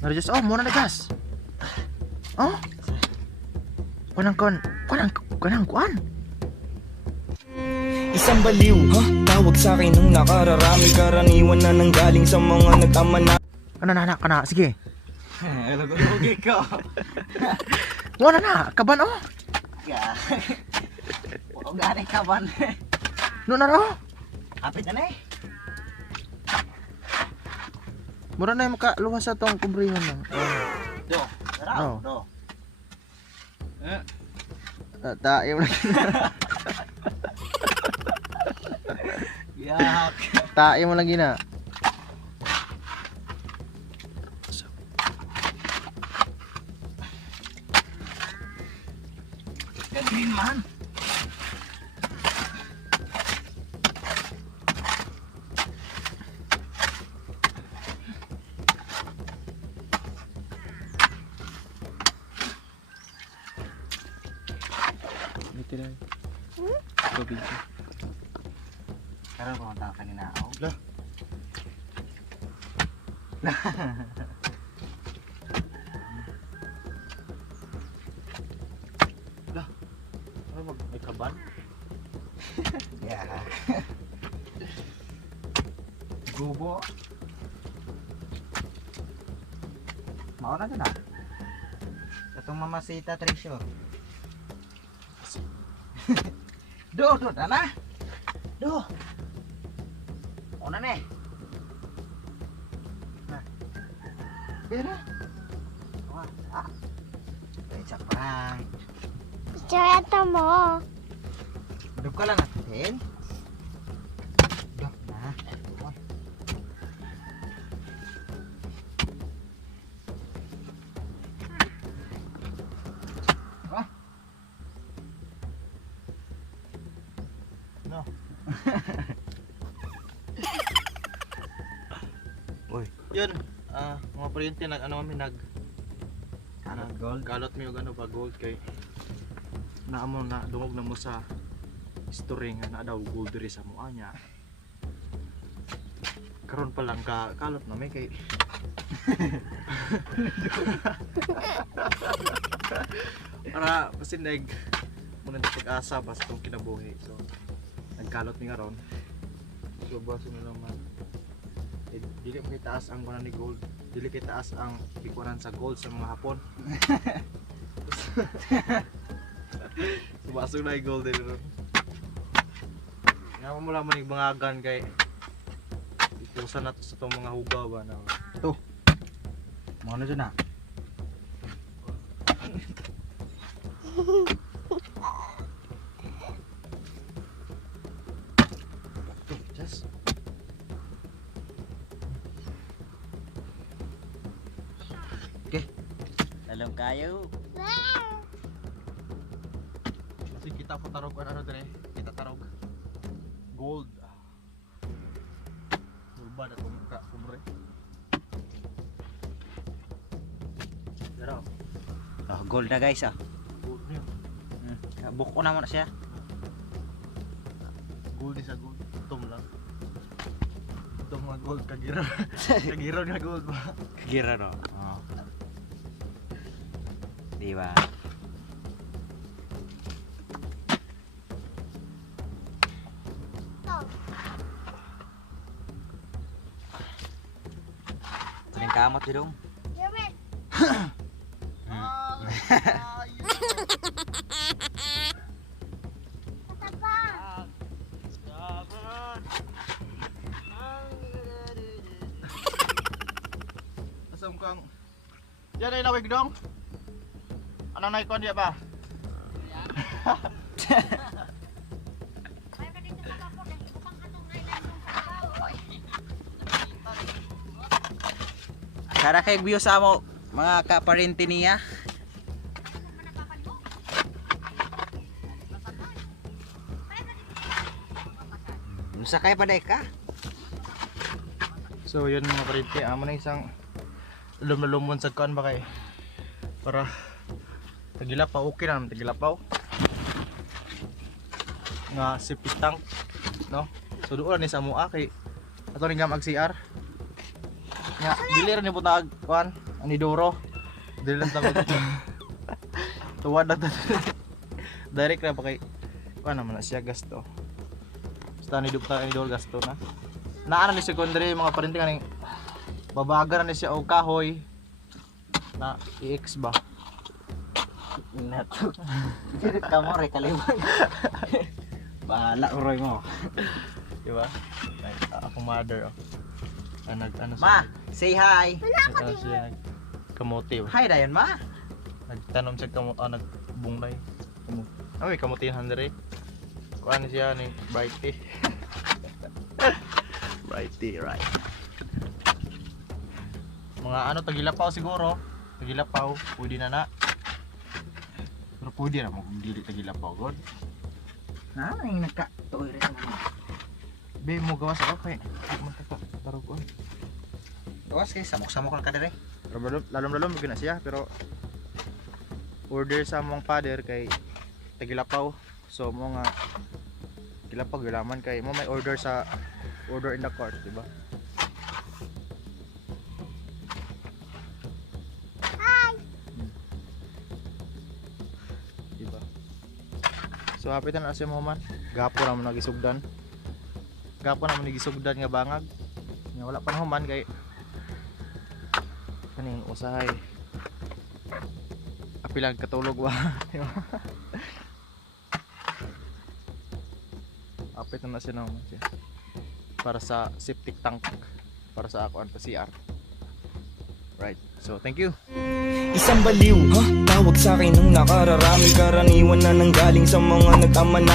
Narjas oh muna na gas. Oh. Kanang kuan. Isang baliw, ha? Tawag sa akin ng nakararami. Karaniwan na nanggaling sa mga nagtama na. Kana, sige. Lugi ko. Wala na, kaban oh. Ya. Puro galing kaban. No na ro. Kapit na eh. Mura na yung makaluwas sa tong kubrihon lang. Do. Tara, Oh. do. Tayo lagi. Yak. Tayo mo lagi na. Gagawin man. Ito lang. Tubig. Karon ko ta kanina ako. Lah. Ano may kaban? Ya. Gubo. Mao na na. Katong mamasita treasure. Do, ana. Do. Ona ne. Nah. Pero. Wah, ah. Becak perang. Cerita mo. Hidup ka lang natin. Duh, nah. Wah. Wah. No. Uy, Yun, mga paryente gold. galot mi og ano ba gold kay naamo na dungog na mo sa history nga na daw gold diri sa mua nya. Karon pa lang kalot na may kay para pasindag muna na pag-asa basta itong kinabuhi. So nagkalot ni karon. So basta na naman dili mo itaas ang kunan ni gold, dili kay taas ang ikunan sa gold sa mga Hapon. Sumasok na yung gold din ron. Nga mo lang manig bangagan kay itusan na to sa itong mga hugaw ba na. Mau na dyan na. Just Dalam kayo. kasi kita patarog ano dire, kita tarog gold. Ulba na itong kumre. Pero Oh, gold na guys ah. gold niya. Buko na mo na siya. Gold is a gold. Itom lang. Itong mga gold kagiro. Kagiro nga gold ba? Kira no. Oh. Di ba? Sering kamot di dong. Yamet. Katapang. Asam kang yan ay lawig dong. Ano na ikon dia ba? Cara kay view sa mo mga kaparente niya. Sakay pa day ka? So yun mga parente, amo na isang lumon sa kuan ba kay para tagilapaw okay na tagilapaw nga si pitang no. So doon ni sa mua kay ato ni gam ag CR Nya, dili ra ni butag kuan, ani Doro. Dili lang tawag. Tuwad na to. Direct ra pa kay kuan naman na siya gasto. Basta ni Dupta ni Doro gasto na. Naana ni secondary mga parente kaning babaga na ni siya og kahoy. Na i-X ba? Nato. Dili ka mo re kaliwan. Bahala roy mo. Di ba? Like, akong mother oh. Ano Ma, say hi. Ano siya kamote ba? Hi dayon ma. Nagtanom siya nagbunglay. Ay, kamutihan dere. Kuan siya ni Brighty. Brighty, right. Mga ano tagilapaw siguro. Tagilapaw, pwede na. Pero pwede na mo kung dili tagilapaw god. Na, ning nagka tuoy re sa mga. Be mo gawas ako kay tarog ko. Gawas kay samok-samok lang ka dire. Lalom na siya pero order sa mong father kay tagilapaw. So mo nga tagilapaw gilaman kay mo may order in the cart, di ba? Diba? So hapit na siya mo man. Gapo na mo nagisugdan. Gapo na mo nagisugdan nga bangag. Nga wala pa na human kay kaning usahay. Apilang katulog ba? Apit na siya naman siya. Para sa septic tank. Para sa ako ang CR. Right. So thank you. Isang baliw, ha? Tawag sa akin ng nakararami. Karaniwan na nanggaling sa mga nagtama na